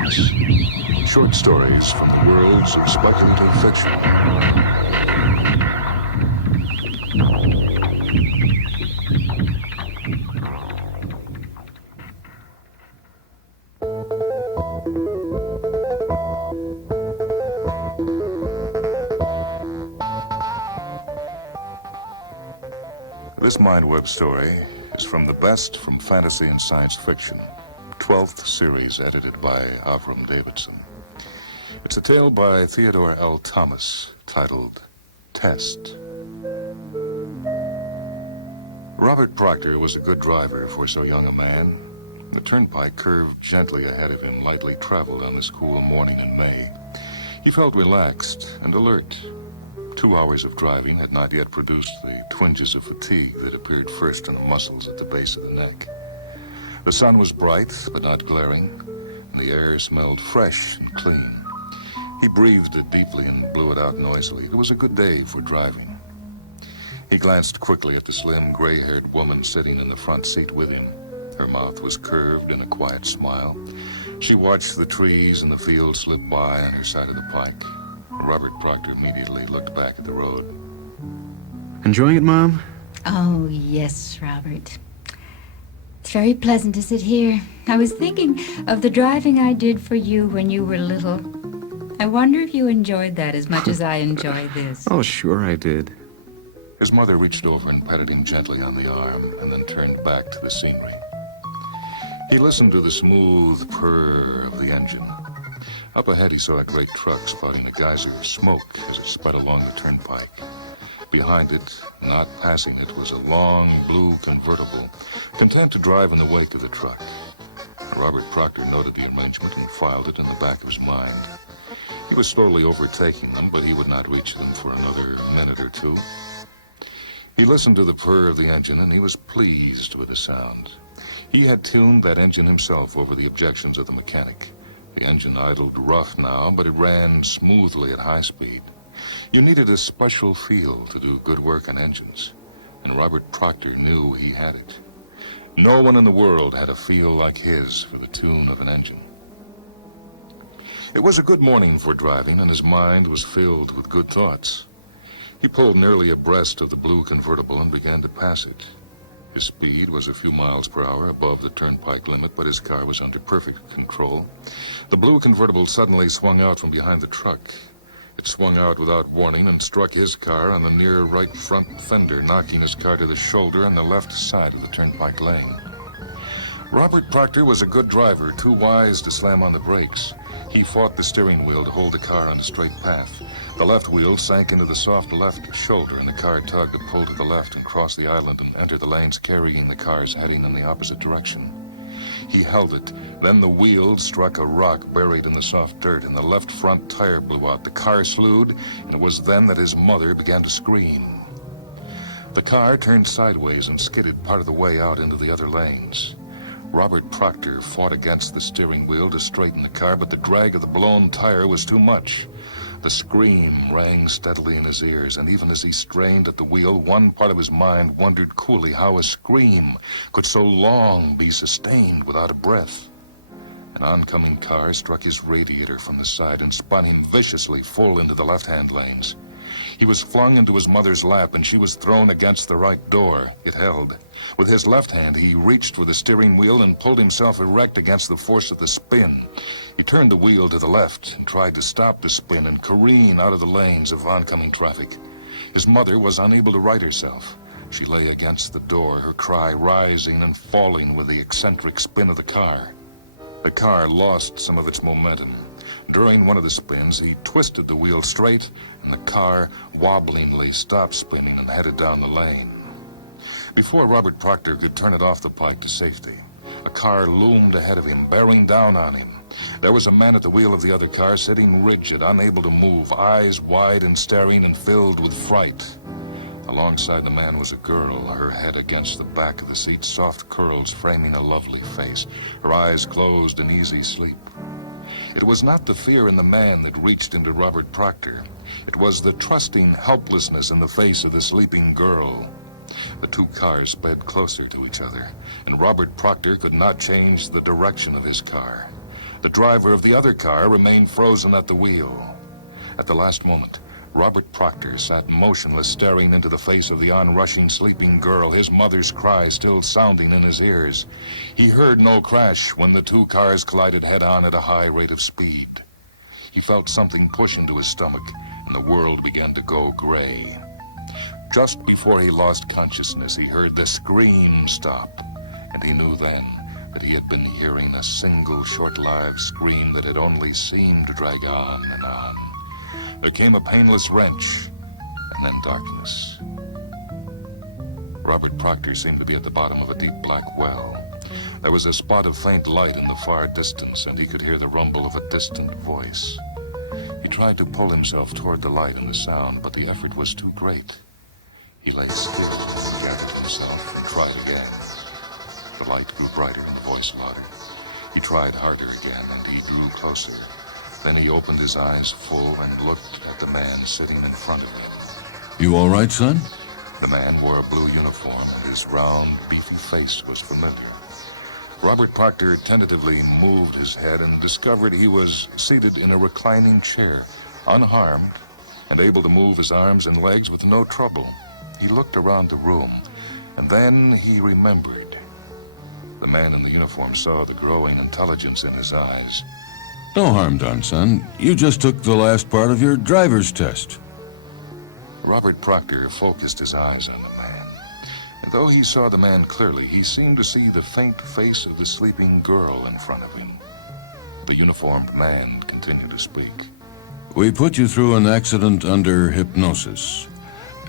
MINDWEBS. Short stories from the worlds of speculative fiction. This MINDWEBS story is from the best from fantasy and science fiction. 12th series edited by Avram Davidson. It's a tale by Theodore L. Thomas titled Test. Robert Proctor was a good driver for so young a man. The turnpike curved gently ahead of him, lightly traveled on this cool morning in May. He felt relaxed and alert. 2 hours of driving had not yet produced the twinges of fatigue that appeared first in the muscles at the base of the neck. The sun was bright, but not glaring, and the air smelled fresh and clean. He breathed it deeply and blew it out noisily. It was a good day for driving. He glanced quickly at the slim, gray-haired woman sitting in the front seat with him. Her mouth was curved in a quiet smile. She watched the trees and the fields slip by on her side of the pike. Robert Proctor immediately looked back at the road. Enjoying it, Mom? Oh, yes, Robert. It's very pleasant to sit here. I was thinking of the driving I did for you when you were little. I wonder if you enjoyed that as much as I enjoy this. Oh, sure I did. His mother reached over and patted him gently on the arm and then turned back to the scenery. He listened to the smooth purr of the engine. Up ahead, he saw a great truck spouting a geyser of smoke as it sped along the turnpike. Behind it, not passing it, was a long blue convertible, content to drive in the wake of the truck. Robert Proctor noted the arrangement and filed it in the back of his mind. He was slowly overtaking them, but he would not reach them for another minute or two. He listened to the purr of the engine, and he was pleased with the sound. He had tuned that engine himself over the objections of the mechanic. The engine idled rough now, but it ran smoothly at high speed. You needed a special feel to do good work on engines, and Robert Proctor knew he had it. No one in the world had a feel like his for the tune of an engine. It was a good morning for driving, and his mind was filled with good thoughts. He pulled nearly abreast of the blue convertible and began to pass it. His speed was a few miles per hour above the turnpike limit, but his car was under perfect control. The blue convertible suddenly swung out from behind the truck. It swung out without warning and struck his car on the near right front fender, knocking his car to the shoulder on the left side of the turnpike lane. Robert Proctor was a good driver, too wise to slam on the brakes. He fought the steering wheel to hold the car on a straight path. The left wheel sank into the soft left shoulder, and the car tugged to pull to the left and cross the island and enter the lanes, carrying the cars heading in the opposite direction. He held it. Then the wheel struck a rock buried in the soft dirt, and the left front tire blew out. The car slewed, and it was then that his mother began to scream. The car turned sideways and skidded part of the way out into the other lanes. Robert Proctor fought against the steering wheel to straighten the car, but the drag of the blown tire was too much. The scream rang steadily in his ears, and even as he strained at the wheel, one part of his mind wondered coolly how a scream could so long be sustained without a breath. An oncoming car struck his radiator from the side and spun him viciously full into the left-hand lanes. He was flung into his mother's lap, and she was thrown against the right door. It held. With his left hand, he reached for the steering wheel and pulled himself erect against the force of the spin. He turned the wheel to the left and tried to stop the spin and careen out of the lanes of oncoming traffic. His mother was unable to right herself. She lay against the door, her cry rising and falling with the eccentric spin of the car. The car lost some of its momentum. During one of the spins, he twisted the wheel straight, and the car wobblingly stopped spinning and headed down the lane. Before Robert Proctor could turn it off the pike to safety, a car loomed ahead of him, bearing down on him. There was a man at the wheel of the other car, sitting rigid, unable to move, eyes wide and staring and filled with fright. Alongside the man was a girl, her head against the back of the seat, soft curls framing a lovely face, her eyes closed in easy sleep. It was not the fear in the man that reached into Robert Proctor. It was the trusting helplessness in the face of the sleeping girl. The two cars sped closer to each other, and Robert Proctor could not change the direction of his car. The driver of the other car remained frozen at the wheel. At the last moment, Robert Proctor sat motionless, staring into the face of the onrushing sleeping girl, his mother's cry still sounding in his ears. He heard no crash when the two cars collided head-on at a high rate of speed. He felt something push into his stomach, and the world began to go gray. Just before he lost consciousness, he heard the scream stop, and he knew then that he had been hearing a single short-lived scream that had only seemed to drag on and on. There came a painless wrench, and then darkness. Robert Proctor seemed to be at the bottom of a deep black well. There was a spot of faint light in the far distance, and he could hear the rumble of a distant voice. He tried to pull himself toward the light and the sound, but the effort was too great. He lay still and gathered himself and tried again. The light grew brighter and the voice louder. He tried harder again, and he drew closer. Then he opened his eyes full and looked at the man sitting in front of him. You all right, son? The man wore a blue uniform, and his round, beefy face was familiar. Robert Proctor tentatively moved his head and discovered he was seated in a reclining chair, unharmed, and able to move his arms and legs with no trouble. He looked around the room, and then he remembered. The man in the uniform saw the growing intelligence in his eyes. No harm done, son. You just took the last part of your driver's test. Robert Proctor focused his eyes on the man. And though he saw the man clearly, he seemed to see the faint face of the sleeping girl in front of him. The uniformed man continued to speak. We put you through an accident under hypnosis.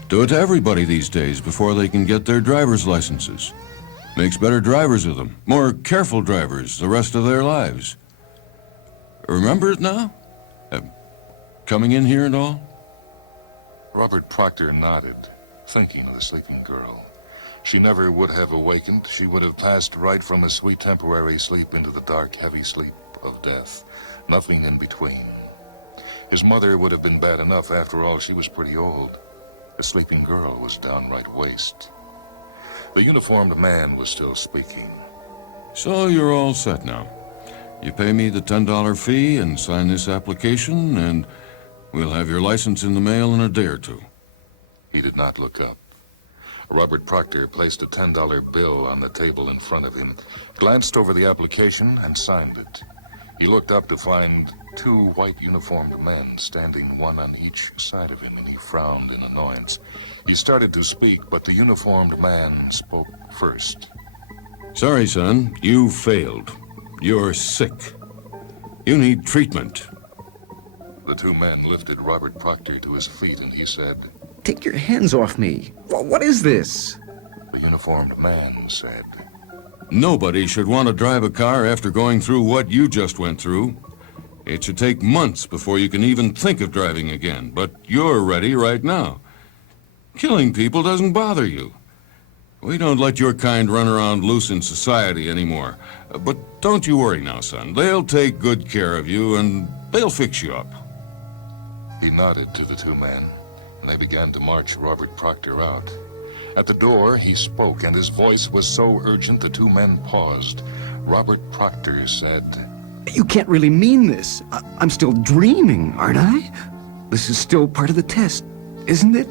Do it to everybody these days before they can get their driver's licenses. Makes better drivers of them, more careful drivers the rest of their lives. Remember it now? Coming in here and all? Robert Proctor nodded, thinking of the sleeping girl. She never would have awakened. She would have passed right from a sweet temporary sleep into the dark, heavy sleep of death. Nothing in between. His mother would have been bad enough. After all, she was pretty old. The sleeping girl was downright waste. The uniformed man was still speaking. So you're all set now. You pay me the $10 fee and sign this application, and we'll have your license in the mail in a day or two. He did not look up. Robert Proctor placed a $10 bill on the table in front of him, glanced over the application, and signed it. He looked up to find two white uniformed men standing one on each side of him, and he frowned in annoyance. He started to speak, but the uniformed man spoke first. Sorry, son, you failed. You're sick. You need treatment. The two men lifted Robert Proctor to his feet, and he said, Take your hands off me. What is this? The uniformed man said, Nobody should want to drive a car after going through what you just went through. It should take months before you can even think of driving again, but you're ready right now. Killing people doesn't bother you. We don't let your kind run around loose in society anymore. But don't you worry now, son. They'll take good care of you, and they'll fix you up. He nodded to the two men, and they began to march Robert Proctor out. At the door, he spoke, and his voice was so urgent the two men paused. Robert Proctor said, You can't really mean this. I'm still dreaming, aren't I? This is still part of the test, isn't it?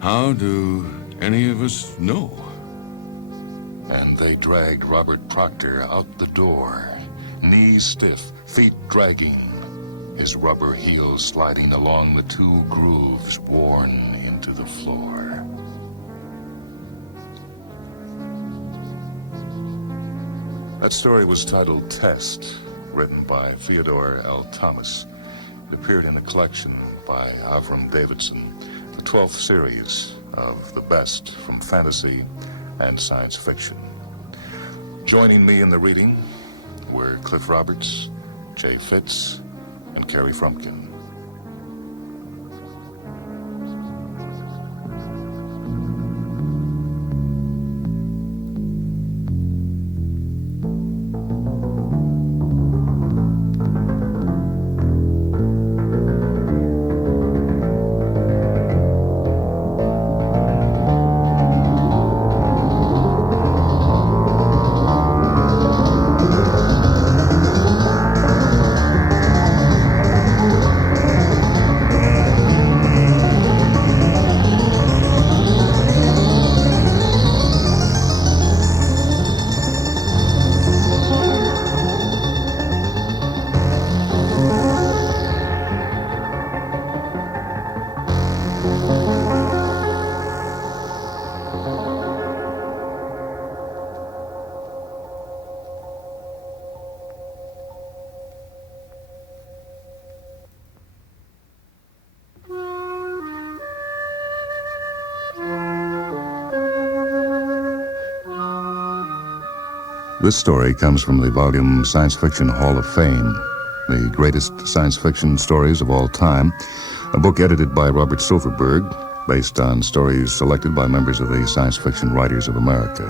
How do any of us know? And they dragged Robert Proctor out the door, knees stiff, feet dragging, his rubber heels sliding along the two grooves worn into the floor. That story was titled Test, written by Theodore L. Thomas. It appeared in a collection by Avram Davidson, the 12th series of the best from fantasy and science fiction. Joining me in the reading were Cliff Roberts, Jay Fitz, and Carrie Frumpkin. This story comes from the volume Science Fiction Hall of Fame, the greatest science fiction stories of all time, a book edited by Robert Silverberg, based on stories selected by members of the Science Fiction Writers of America.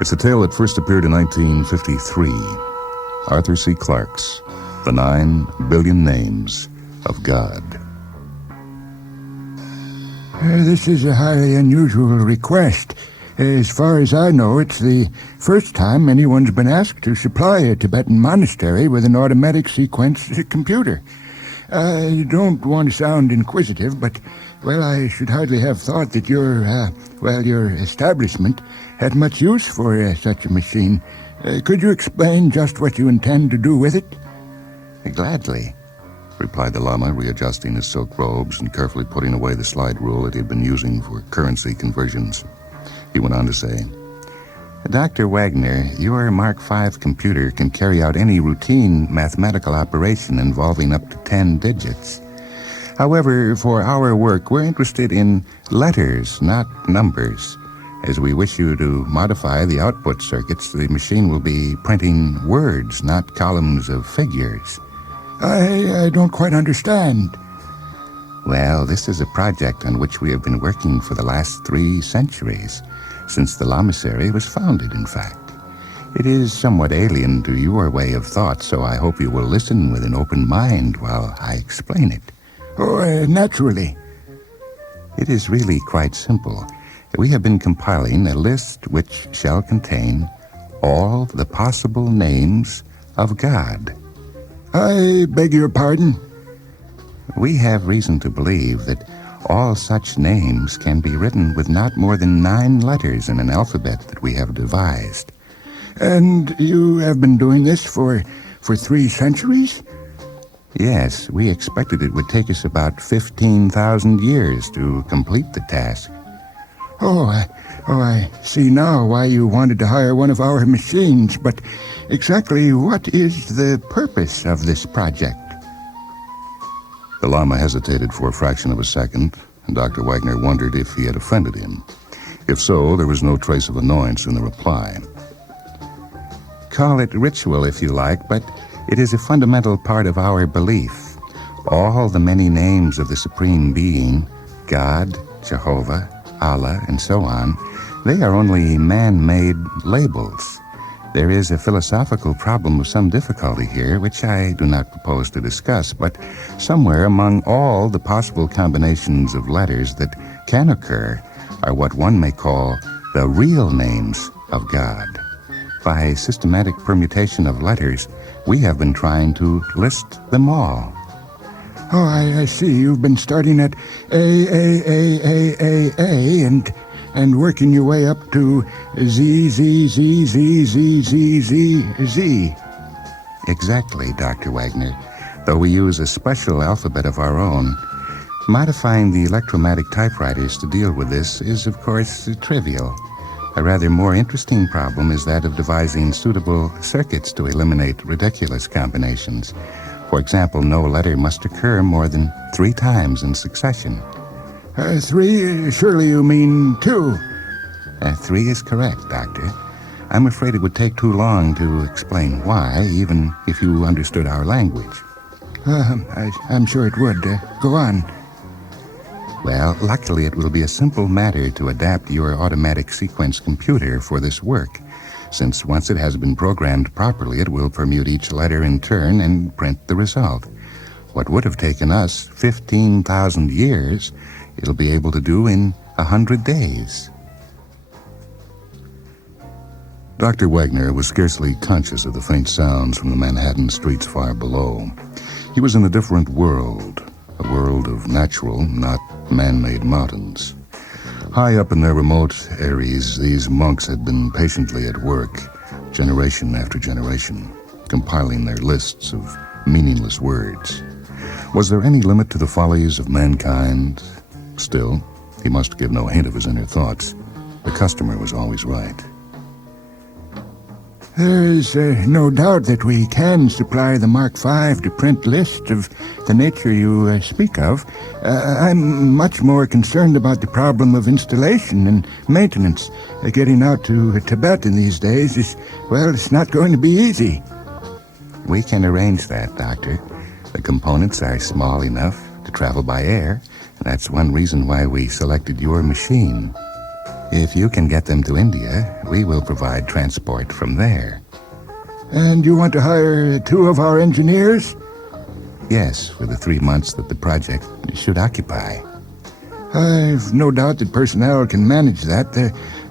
It's a tale that first appeared in 1953, Arthur C. Clarke's The 9 Billion Names of God. This is a highly unusual request. As far as I know, it's the first time anyone's been asked to supply a Tibetan monastery with an automatic sequence computer. I don't want to sound inquisitive, but, well, I should hardly have thought that your establishment had much use for such a machine. Could you explain just what you intend to do with it? Gladly, replied the Lama, readjusting his silk robes and carefully putting away the slide rule that he had been using for currency conversions. He went on to say, Dr. Wagner, your Mark V computer can carry out any routine mathematical operation involving up to 10 digits. However, for our work, we're interested in letters, not numbers. As we wish you to modify the output circuits, the machine will be printing words, not columns of figures. I don't quite understand. Well, this is a project on which we have been working for the last 3 centuries. Since the lamasery was founded, in fact. It is somewhat alien to your way of thought, so I hope you will listen with an open mind while I explain it. Oh, naturally. It is really quite simple. We have been compiling a list which shall contain all the possible names of God. I beg your pardon? We have reason to believe that all such names can be written with not more than 9 letters in an alphabet that we have devised. And you have been doing this for 3 centuries? Yes, we expected it would take us about 15,000 years to complete the task. I see now why you wanted to hire one of our machines, but exactly what is the purpose of this project? The Lama hesitated for a fraction of a second, and Dr. Wagner wondered if he had offended him. If so, there was no trace of annoyance in the reply. Call it ritual if you like, but it is a fundamental part of our belief. All the many names of the Supreme Being, God, Jehovah, Allah, and so on, they are only man-made labels. There is a philosophical problem of some difficulty here, which I do not propose to discuss, but somewhere among all the possible combinations of letters that can occur are what one may call the real names of God. By systematic permutation of letters, we have been trying to list them all. Oh, I see. You've been starting at A, and working your way up to Z. Exactly, Dr. Wagner, though we use a special alphabet of our own. Modifying the electromagnetic typewriters to deal with this is, of course, trivial. A rather more interesting problem is that of devising suitable circuits to eliminate ridiculous combinations. For example, no letter must occur more than 3 times in succession. 3? Surely you mean 2. 3 is correct, Doctor. I'm afraid it would take too long to explain why, even if you understood our language. I'm sure it would. Go on. Well, luckily it will be a simple matter to adapt your automatic sequence computer for this work, since once it has been programmed properly, it will permute each letter in turn and print the result. What would have taken us 15,000 years, it'll be able to do in 100 days. Dr. Wagner was scarcely conscious of the faint sounds from the Manhattan streets far below. He was in a different world, a world of natural, not man-made mountains. High up in their remote eyries, these monks had been patiently at work, generation after generation, compiling their lists of meaningless words. Was there any limit to the follies of mankind? Still, he must give no hint of his inner thoughts. The customer was always right. There is no doubt that we can supply the Mark V to print list of the nature you speak of. I'm much more concerned about the problem of installation and maintenance. Getting out to Tibet in these days is, well, it's not going to be easy. We can arrange that, Doctor. The components are small enough to travel by air, and that's one reason why we selected your machine. If you can get them to India, we will provide transport from there. And you want to hire 2 of our engineers? Yes, for the 3 months that the project should occupy. I've no doubt that personnel can manage that.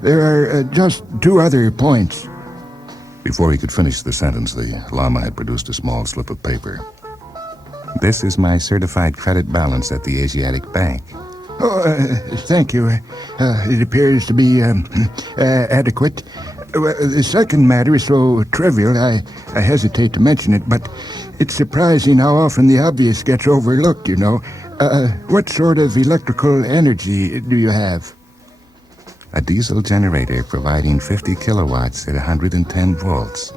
There are just 2 other points. Before he could finish the sentence, the Lama had produced a small slip of paper. This is my certified credit balance at the Asiatic Bank. Oh, thank you. It appears to be adequate. The second matter is so trivial, I hesitate to mention it, but it's surprising how often the obvious gets overlooked, you know. What sort of electrical energy do you have? A diesel generator providing 50 kilowatts at 110 volts.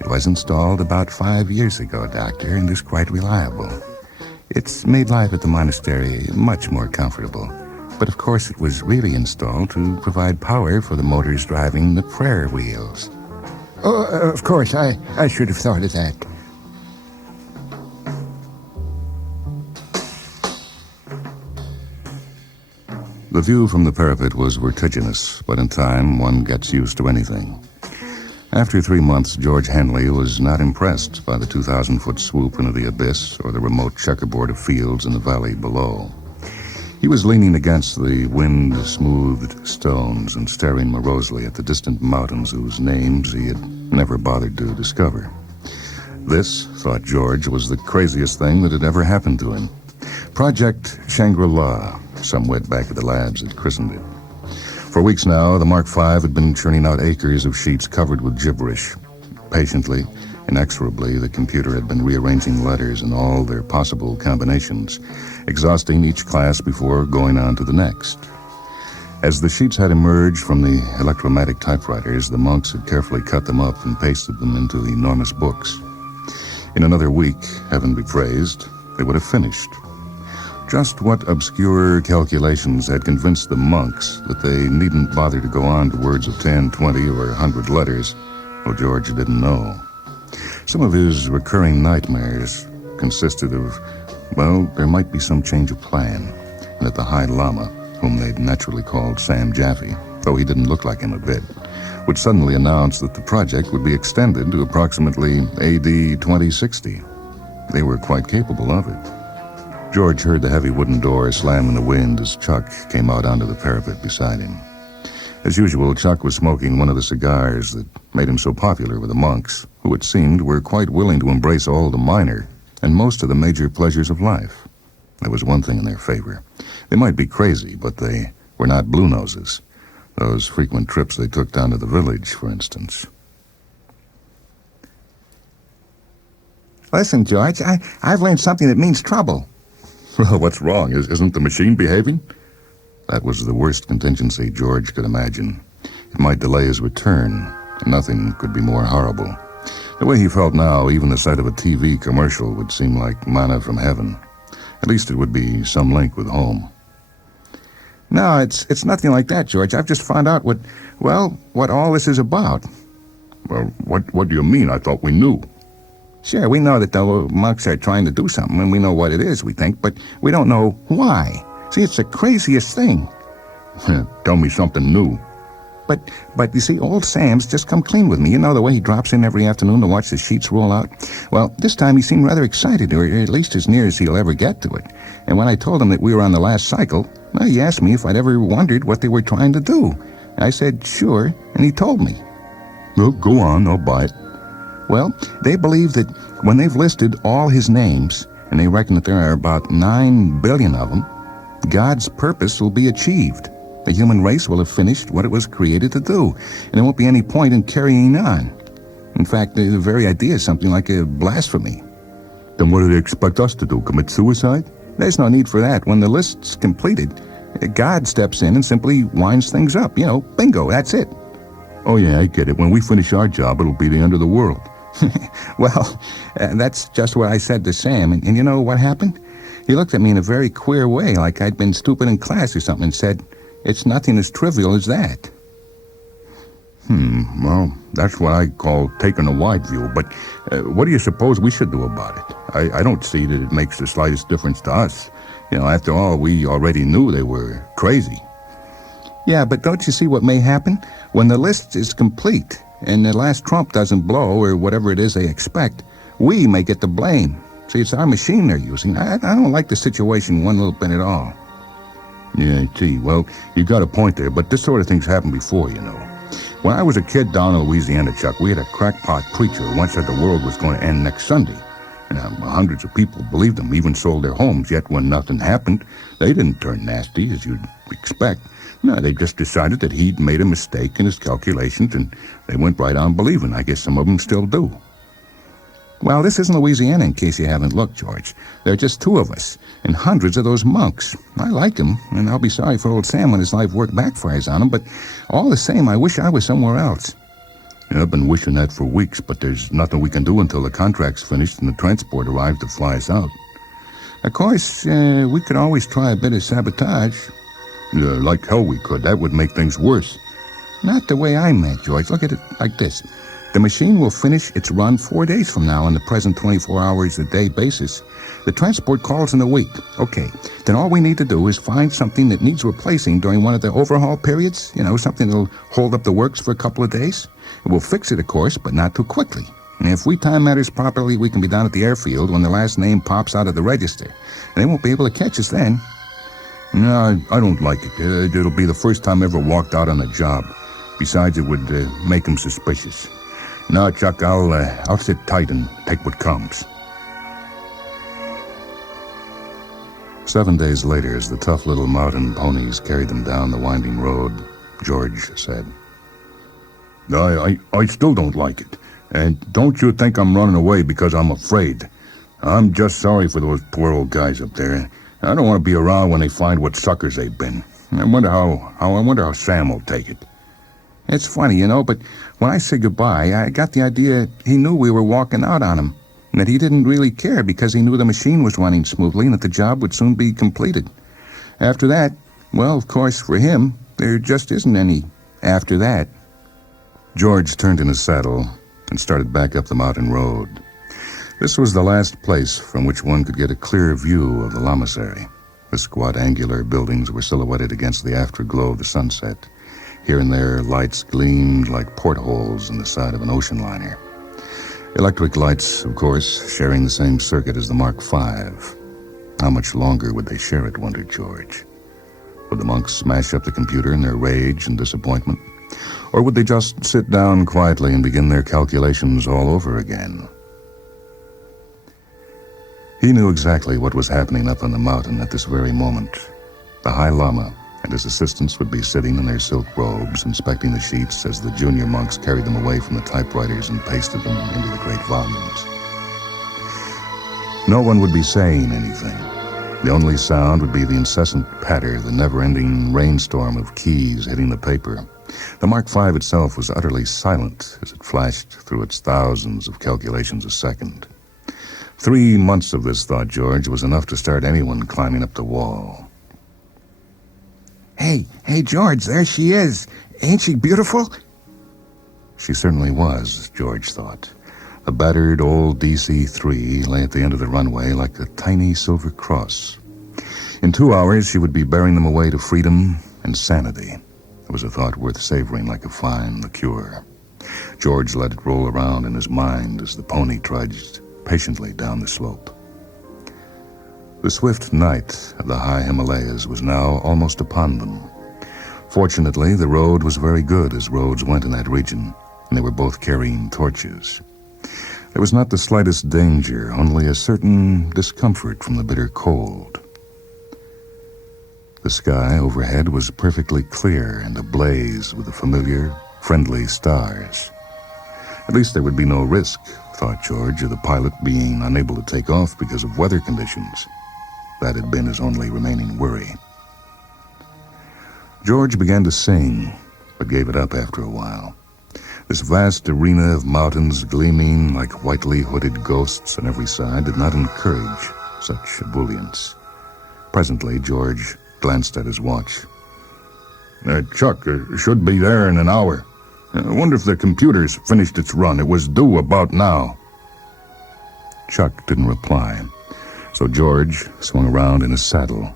It was installed about 5 years ago, Doctor, and is quite reliable. It's made life at the monastery much more comfortable. But of course it was really installed to provide power for the motors driving the prayer wheels. Oh, of course, I should have thought of that. The view from the parapet was vertiginous, but in time one gets used to anything. After 3 months, George Henley was not impressed by the 2,000-foot swoop into the abyss or the remote checkerboard of fields in the valley below. He was leaning against the wind-smoothed stones and staring morosely at the distant mountains whose names he had never bothered to discover. This, thought George, was the craziest thing that had ever happened to him. Project Shangri-La, some wit back at the labs had christened it. For weeks now, the Mark V had been churning out acres of sheets covered with gibberish. Patiently, inexorably, the computer had been rearranging letters in all their possible combinations, exhausting each class before going on to the next. As the sheets had emerged from the electromatic typewriters, the monks had carefully cut them up and pasted them into enormous books. In another week, heaven be praised, they would have finished. Just what obscure calculations had convinced the monks that they needn't bother to go on to words of 10, 20, or 100 letters, well, George didn't know. Some of his recurring nightmares consisted of, well, there might be some change of plan, and that the High Lama, whom they'd naturally called Sam Jaffe, though he didn't look like him a bit, would suddenly announce that the project would be extended to approximately AD 2060. They were quite capable of it. George heard the heavy wooden door slam in the wind as Chuck came out onto the parapet beside him. As usual, Chuck was smoking one of the cigars that made him so popular with the monks, who it seemed were quite willing to embrace all the minor and most of the major pleasures of life. There was one thing in their favor. They might be crazy, but they were not blue noses. Those frequent trips they took down to the village, for instance. Listen, George, I've learned something that means trouble. Well, what's wrong? Isn't the machine behaving? That was the worst contingency George could imagine. It might delay his return. Nothing could be more horrible. The way he felt now, even the sight of a TV commercial would seem like manna from heaven. At least it would be some link with home. No, it's nothing like that, George. I've just found out what all this is about. Well, what do you mean? I thought we knew. Sure, we know that the monks are trying to do something, and we know what it is, we think, but we don't know why. See, it's the craziest thing. Tell me something new. But you see, old Sam's just come clean with me. You know the way he drops in every afternoon to watch the sheets roll out? Well, this time he seemed rather excited, or at least as near as he'll ever get to it. And when I told him that we were on the last cycle, well, he asked me if I'd ever wondered what they were trying to do. I said, sure, and he told me. Well, go on, I'll buy it. Well, they believe that when they've listed all his names, and they reckon that there are about 9 billion of them, God's purpose will be achieved. The human race will have finished what it was created to do, and there won't be any point in carrying on. In fact, the very idea is something like a blasphemy. Then what do they expect us to do, commit suicide? There's no need for that. When the list's completed, God steps in and simply winds things up. Bingo, that's it. Oh, yeah, I get it. When we finish our job, it'll be the end of the world. Well, that's just what I said to Sam, and you know what happened? He looked at me in a very queer way, like I'd been stupid in class or something, and said, "It's nothing as trivial as that." Well, that's what I call taking a wide view, but what do you suppose we should do about it? I don't see that it makes the slightest difference to us. After all, we already knew they were crazy. Yeah, but don't you see what may happen? When the list is complete, and the last trump doesn't blow, or whatever it is they expect, we may get the blame. See, it's our machine they're using. I don't like the situation one little bit at all. Yeah, gee, well, you got a point there, but this sort of thing's happened before, When I was a kid down in Louisiana, Chuck, we had a crackpot preacher who once said the world was going to end next Sunday. Hundreds of people believed him, even sold their homes, yet when nothing happened, they didn't turn nasty, as you'd expect. No, they just decided that he'd made a mistake in his calculations, and they went right on believing. I guess some of them still do. Well, this isn't Louisiana, in case you haven't looked, George. There are just two of us, and hundreds of those monks. I like them, and I'll be sorry for old Sam when his life work backfires on him, but all the same, I wish I was somewhere else. I've been wishing that for weeks, but there's nothing we can do until the contract's finished and the transport arrives to fly us out. Of course, we could always try a bit of sabotage. Like hell we could. That would make things worse. Not the way I meant, George. Look at it like this. The machine will finish its run 4 days from now on the present 24 hours a day basis. The transport calls in a week. Okay, then all we need to do is find something that needs replacing during one of the overhaul periods. Something that'll hold up the works for a couple of days. We'll fix it, of course, but not too quickly. And if we time matters properly, we can be down at the airfield when the last name pops out of the register. And they won't be able to catch us then. No, I don't like it. It'll be the first time I ever walked out on a job. Besides, it would make them suspicious. No, Chuck, I'll sit tight and take what comes. 7 days later, as the tough little mountain ponies carried them down the winding road, George said, I still don't like it. And don't you think I'm running away because I'm afraid. I'm just sorry for those poor old guys up there. I don't want to be around when they find what suckers they've been. I wonder how Sam will take it. It's funny, but when I said goodbye, I got the idea he knew we were walking out on him, and that he didn't really care because he knew the machine was running smoothly and that the job would soon be completed. After that, well, of course, for him, there just isn't any after that. George turned in his saddle and started back up the mountain road. This was the last place from which one could get a clear view of the Lamasery. The squat angular buildings were silhouetted against the afterglow of the sunset. Here and there, lights gleamed like portholes in the side of an ocean liner. Electric lights, of course, sharing the same circuit as the Mark V. How much longer would they share it, wondered George? Would the monks smash up the computer in their rage and disappointment? Or would they just sit down quietly and begin their calculations all over again? He knew exactly what was happening up on the mountain at this very moment. The High Lama and his assistants would be sitting in their silk robes, inspecting the sheets as the junior monks carried them away from the typewriters and pasted them into the great volumes. No one would be saying anything. The only sound would be the incessant patter, the never-ending rainstorm of keys hitting the paper. The Mark V itself was utterly silent as it flashed through its thousands of calculations a second. 3 months of this, thought George, was enough to start anyone climbing up the wall. Hey, George, there she is. Ain't she beautiful? She certainly was, George thought. The battered old DC-3 lay at the end of the runway like a tiny silver cross. In 2 hours, she would be bearing them away to freedom and sanity. It was a thought worth savoring like a fine liqueur. George let it roll around in his mind as the pony trudged patiently down the slope. The swift night of the high Himalayas was now almost upon them. Fortunately, the road was very good as roads went in that region, and they were both carrying torches. There was not the slightest danger, only a certain discomfort from the bitter cold. The sky overhead was perfectly clear and ablaze with the familiar, friendly stars. At least there would be no risk, thought George, of the pilot being unable to take off because of weather conditions. That had been his only remaining worry. George began to sing, but gave it up after a while. This vast arena of mountains gleaming like whitely hooded ghosts on every side did not encourage such ebullience. Presently, George glanced at his watch. Chuck, should be there in an hour. I wonder if the computer's finished its run. It was due about now. Chuck didn't reply, so George swung around in his saddle.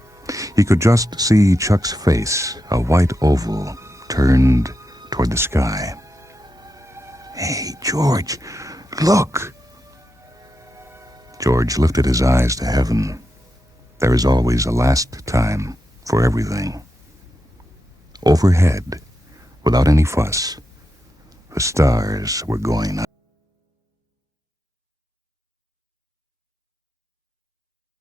He could just see Chuck's face, a white oval, turned toward the sky. Hey, George, look. George lifted his eyes to heaven. There is always a last time for everything. Overhead, without any fuss, the stars were going out.